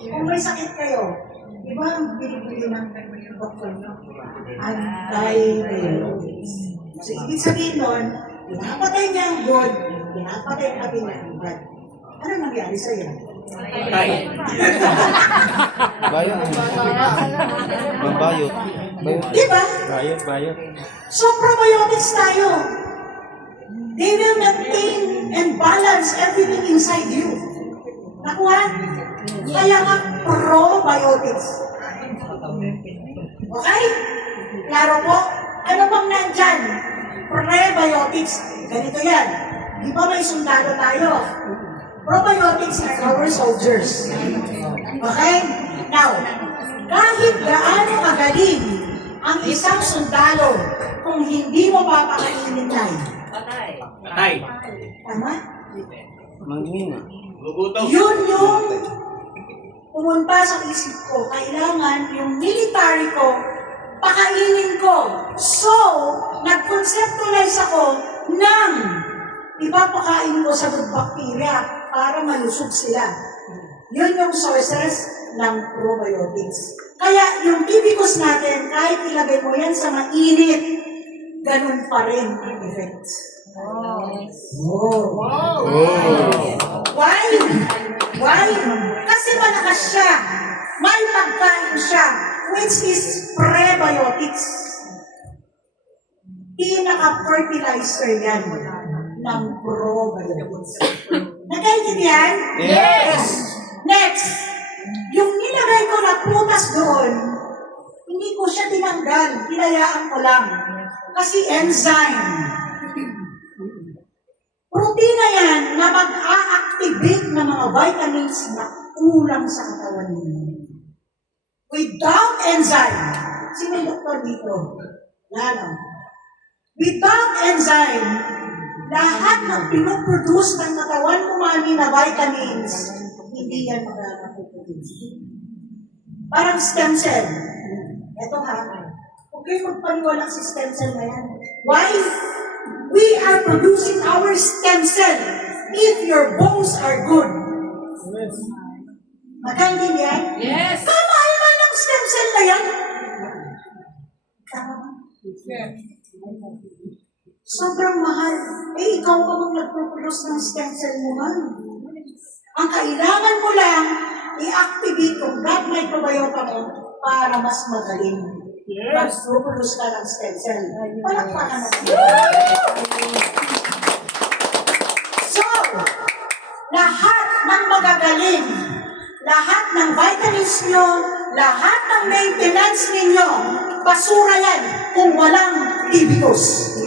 Kung may sakit kayo, di ba ang binibili ng doktor nyo? Antibiotics. So, ibig sabihin nun, pinapatay niya ang good, pinapatay pati niya ang bad. Ano nangyari sa'yo? Patay. Bayo. Babayot. Di ba? Bayot. So, probiotics tayo. They will maintain and balance everything inside you. Nakuha? Kaya nga, probiotics. Okay? Klaro po? Ano bang nandyan? Prebiotics. Ganito yan. Di ba may sundalo tayo? Probiotics are our soldiers. Okay? Now, kahit gaano kagaling ang isang sundalo kung hindi mo papakainin tayo. Patay. Tama? Manghina. Lugutom. Yun yung pumunta sa isip ko. Kailangan yung military ko, pakainin ko. So, nag-conceptualize ako ng ipapakain ko sa good bacteria para malusog sila. Yun yung sources ng probiotics. Kaya yung tibicus natin, kahit ilagay mo yan sa mainit, ganun pa rin ang effects. Why? Why? Kasi malakas siya. May pagkain siya, which is prebiotics. Pinaka-fertilizer yan ng probiotics. Nagkaintindihan? Yes! Next, yung nilagay ko na prutas doon, hindi ko siya tinanggal, hinayaan ko lang. Kasi enzyme. Protina yan na mag-a-activate ng mga vitamins na kulang sa katawan ninyo. Without enzyme, sino doktor dito? Lalo. Without enzyme, lahat ng pinoproduce ng katawan umani na vitamins, hindi yan mag-a-produce. Parang stem cell. Ito ha. Huwag kayo magpaniwalang si stem cell na yan. Why? We are producing our stem cell if your bones are good. Magkaintindihan? Yes. Kamahal na ng stem cell na yan. Sobrang mahal. Eh, ikaw pa mang nagproproduce ng stem cell mo man. Ang kailangan mo lang, i-activate yung gut microbiota mo para mas magaling. Mag-produce ka ng stem cell. Palakpakan natin. So, lahat ng magagaling, lahat ng vitamins nyo, lahat ng maintenance ninyo, basura yan kung walang tibicus.